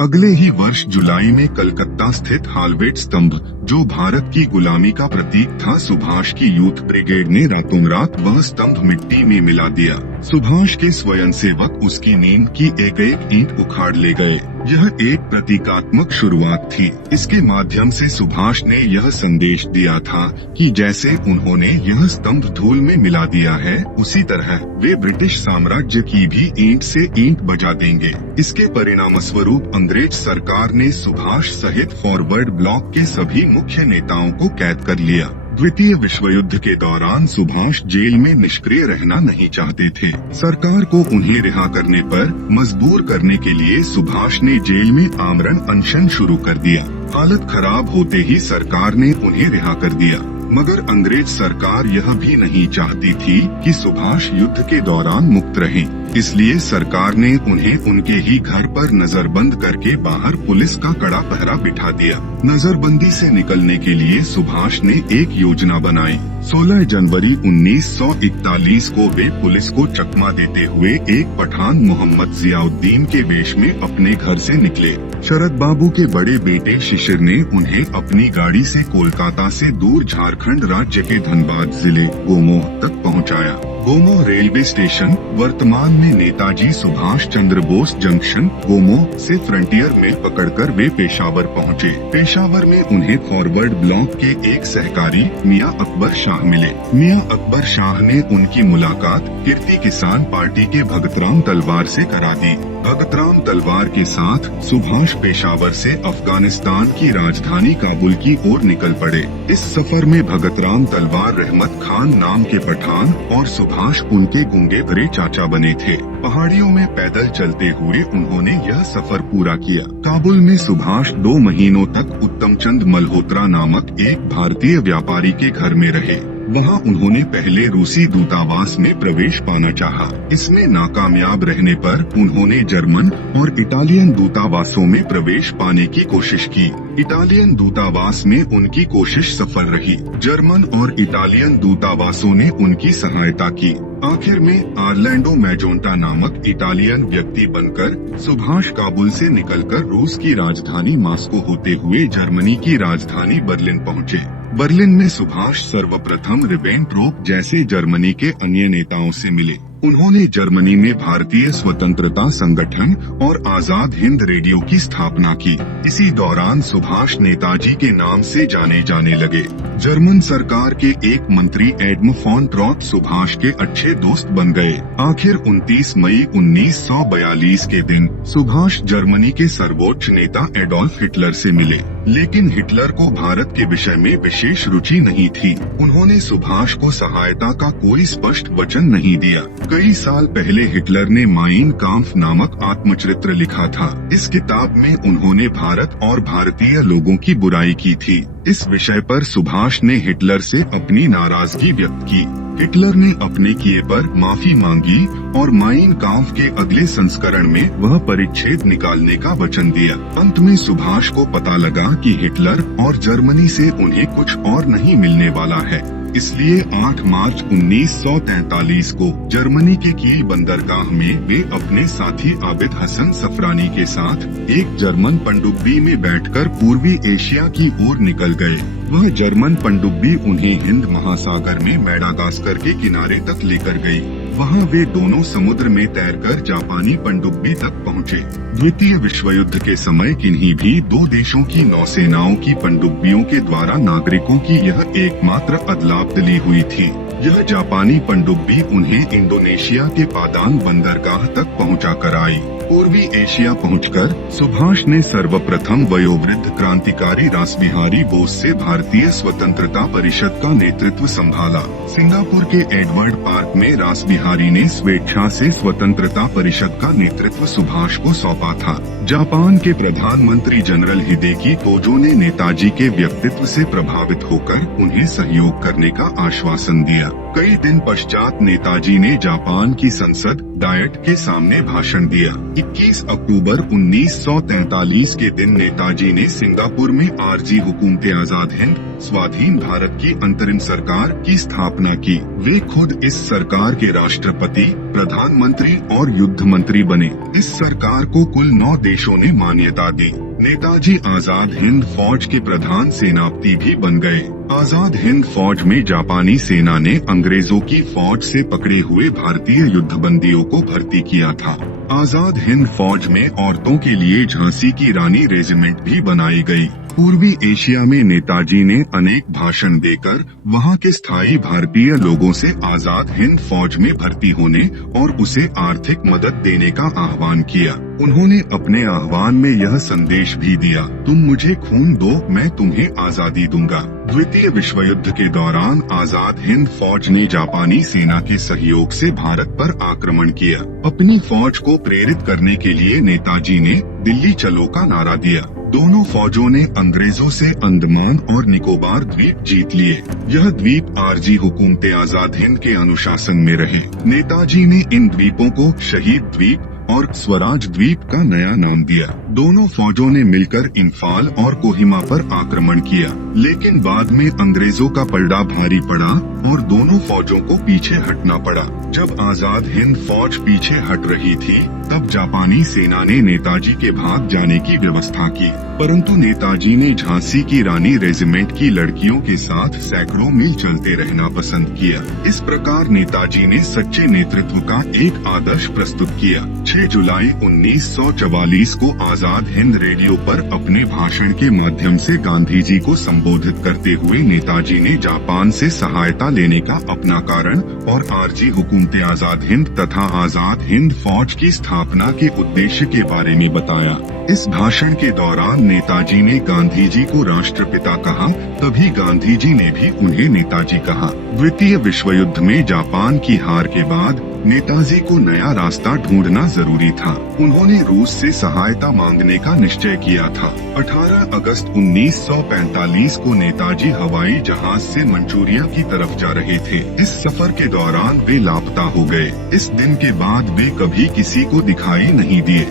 अगले ही वर्ष जुलाई में कलकत्ता स्थित हालवेट स्तंभ, जो भारत की गुलामी का प्रतीक था, सुभाष की यूथ ब्रिगेड ने रातों रात वह स्तंभ मिट्टी में मिला दिया। सुभाष के स्वयंसेवक उसकी नींद की एक एक ईंट उखाड़ ले गए। यह एक प्रतीकात्मक शुरुआत थी। इसके माध्यम से सुभाष ने यह संदेश दिया था कि जैसे उन्होंने यह स्तंभ धूल में मिला दिया है, उसी तरह वे ब्रिटिश साम्राज्य की भी ईंट से ईंट बजा देंगे। इसके परिणाम स्वरूप अंग्रेज सरकार ने सुभाष सहित फॉरवर्ड ब्लॉक के सभी मुख्य नेताओं को कैद कर लिया। द्वितीय विश्व युद्ध के दौरान सुभाष जेल में निष्क्रिय रहना नहीं चाहते थे। सरकार को उन्हें रिहा करने पर मजबूर करने के लिए सुभाष ने जेल में आमरण अनशन शुरू कर दिया। हालत खराब होते ही सरकार ने उन्हें रिहा कर दिया, मगर अंग्रेज सरकार यह भी नहीं चाहती थी कि सुभाष युद्ध के दौरान मुक्त रहें। इसलिए सरकार ने उन्हें उनके ही घर पर नजरबंद करके बाहर पुलिस का कड़ा पहरा बिठा दिया। नजरबंदी से निकलने के लिए सुभाष ने एक योजना बनाई। 16 जनवरी 1941 को वे पुलिस को चकमा देते हुए एक पठान मोहम्मद जियाउद्दीन के वेश में अपने घर से निकले। शरद बाबू के बड़े बेटे शिशिर ने उन्हें अपनी गाड़ी से कोलकाता से दूर झारखंड राज्य के धनबाद जिले गोमोह तक पहुंचाया। गोमोह रेलवे स्टेशन, वर्तमान में नेताजी सुभाष चंद्र बोस जंक्शन, गोमोह से फ्रंटियर मेल पकड़कर वे पेशावर पहुंचे। पेशावर में उन्हें फॉरवर्ड ब्लॉक के एक सहकारी मियां अकबर शाह मिले। मियां अकबर शाह ने उनकी मुलाकात कीर्ति किसान पार्टी के भगतराम तलवार से करा दी। भगतराम तलवार के साथ सुभाष पेशावर से अफगानिस्तान की राजधानी काबुल की ओर निकल पड़े। इस सफर में भगतराम तलवार रहमत खान नाम के पठान और सुभाष उनके गूंगे भरे चाचा बने थे। पहाड़ियों में पैदल चलते हुए उन्होंने यह सफर पूरा किया। काबुल में सुभाष 2 महीनों तक उत्तमचंद मल्होत्रा नामक एक भारतीय व्यापारी के घर में रहे। वहां उन्होंने पहले रूसी दूतावास में प्रवेश पाना चाहा। इसमें नाकामयाब रहने पर उन्होंने जर्मन और इटालियन दूतावासों में प्रवेश पाने की कोशिश की। इटालियन दूतावास में उनकी कोशिश सफल रही। जर्मन और इटालियन दूतावासों ने उनकी सहायता की। आखिर में आर्लैंडो मैजोंटा नामक इटालियन व्यक्ति बनकर सुभाष काबुल से निकलकर रूस की राजधानी मॉस्को होते हुए जर्मनी की राजधानी बर्लिन पहुँचे। बर्लिन में सुभाष सर्वप्रथम रिबेनट्रोप जैसे जर्मनी के अन्य नेताओं से मिले। उन्होंने जर्मनी में भारतीय स्वतंत्रता संगठन और आजाद हिंद रेडियो की स्थापना की। इसी दौरान सुभाष नेताजी के नाम से जाने जाने लगे। जर्मन सरकार के एक मंत्री एडम फॉन ट्रॉट सुभाष के अच्छे दोस्त बन गए। आखिर 29 मई 1942 के दिन सुभाष जर्मनी के सर्वोच्च नेता एडोल्फ हिटलर से मिले, लेकिन हिटलर को भारत के विषय में विशेष रुचि नहीं थी। उन्होंने सुभाष को सहायता का कोई स्पष्ट वचन नहीं दिया। कई साल पहले हिटलर ने माइन काम्फ नामक आत्मचरित्र लिखा था। इस किताब में उन्होंने भारत और भारतीय लोगों की बुराई की थी। इस विषय पर सुभाष ने हिटलर से अपनी नाराजगी व्यक्त की। हिटलर ने अपने किए पर माफी मांगी और माइन काम्फ के अगले संस्करण में वह परिच्छेद निकालने का वचन दिया। अंत में सुभाष को पता लगा कि हिटलर और जर्मनी से उन्हें कुछ और नहीं मिलने वाला है। इसलिए 8 मार्च 1943 को जर्मनी के कील बंदरगाह में वे अपने साथी आबिद हसन सफरानी के साथ एक जर्मन पनडुब्बी में बैठकर पूर्वी एशिया की ओर निकल गए। वह जर्मन पनडुब्बी उन्हें हिंद महासागर में मेडागास्कर के किनारे तक लेकर गई। वहां वे दोनों समुद्र में तैरकर जापानी पनडुब्बी तक पहुंचे। द्वितीय विश्व युद्ध के समय किन्हीं भी 2 देशों की नौसेनाओं की पनडुब्बियों के द्वारा नागरिकों की यह एकमात्र अदला-बदली हुई थी। यह जापानी पनडुब्बी उन्हें इंडोनेशिया के पादान बंदरगाह तक पहुंचा कर आई। पूर्वी एशिया पहुंचकर सुभाष ने सर्वप्रथम वयोवृद्ध क्रांतिकारी रासबिहारी बोस से भारतीय स्वतंत्रता परिषद का नेतृत्व संभाला। सिंगापुर के एडवर्ड पार्क में रासबिहारी ने स्वेच्छा से स्वतंत्रता परिषद का नेतृत्व सुभाष को सौंपा था। जापान के प्रधानमंत्री जनरल हिदेकी तोजो ने नेताजी के व्यक्तित्व से प्रभावित होकर उन्हें सहयोग करने का आश्वासन दिया। कई दिन पश्चात नेताजी ने जापान की संसद डायट के सामने भाषण दिया। 21 अक्टूबर 1943 के दिन नेताजी ने सिंगापुर में आरजी हुकूमत आजाद हिंद स्वाधीन भारत की अंतरिम सरकार की स्थापना की। वे खुद इस सरकार के राष्ट्रपति, प्रधानमंत्री और युद्ध मंत्री बने। इस सरकार को कुल 9 देशों ने मान्यता दी। नेताजी आजाद हिंद फौज के प्रधान सेनापति भी बन गए। आजाद हिंद फौज में जापानी सेना ने अंग्रेजों की फौज से पकड़े हुए भारतीय युद्धबंदियों को भर्ती किया था। आजाद हिंद फौज में औरतों के लिए झांसी की रानी रेजिमेंट भी बनाई गई। पूर्वी एशिया में नेताजी ने अनेक भाषण देकर वहां के स्थायी भारतीय लोगों से आजाद हिंद फौज में भर्ती होने और उसे आर्थिक मदद देने का आह्वान किया। उन्होंने अपने आह्वान में यह संदेश भी दिया, तुम मुझे खून दो, मैं तुम्हें आजादी दूंगा। द्वितीय विश्व युद्ध के दौरान आजाद हिंद फौज ने जापानी सेना के सहयोग से भारत पर आक्रमण किया। अपनी फौज को प्रेरित करने के लिए नेताजी ने दिल्ली चलो का नारा दिया। दोनों फौजों ने अंग्रेजों से अंडमान और निकोबार द्वीप जीत लिए। यह द्वीप आरजी हुकूमत आजाद हिंद के अनुशासन में रहे। नेताजी ने इन द्वीपों को शहीद द्वीप और स्वराज द्वीप का नया नाम दिया। दोनों फौजों ने मिलकर इम्फाल और कोहिमा पर आक्रमण किया, लेकिन बाद में अंग्रेजों का पलड़ा भारी पड़ा और दोनों फौजों को पीछे हटना पड़ा। जब आजाद हिंद फौज पीछे हट रही थी, तब जापानी सेना ने नेताजी के भाग जाने की व्यवस्था की, परंतु नेताजी ने झांसी की रानी रेजिमेंट की लड़कियों के साथ सैकड़ों मील चलते रहना पसंद किया। इस प्रकार नेताजी ने सच्चे नेतृत्व का एक आदर्श प्रस्तुत किया। 6 जुलाई 1944 को आजाद हिंद रेडियो पर अपने भाषण के माध्यम से गांधी जी को संबोधित करते हुए नेताजी ने जापान से सहायता लेने का अपना कारण और आरजी हुकूमत आजाद हिंद तथा आजाद हिंद फौज की स्थापना के उद्देश्य के बारे में बताया। इस भाषण के दौरान नेताजी ने गांधी जी को राष्ट्रपिता कहा, तभी गांधी जी ने भी उन्हें नेताजी कहा। द्वितीय विश्व युद्ध में जापान की हार के बाद नेताजी को नया रास्ता ढूंढना जरूरी था। उन्होंने रूस से सहायता मांगने का निश्चय किया था। 18 अगस्त 1945 को नेताजी हवाई जहाज से मंचूरिया की तरफ जा रहे थे। इस सफर के दौरान वे लापता हो गए। इस दिन के बाद वे कभी किसी को दिखाई नहीं दिए।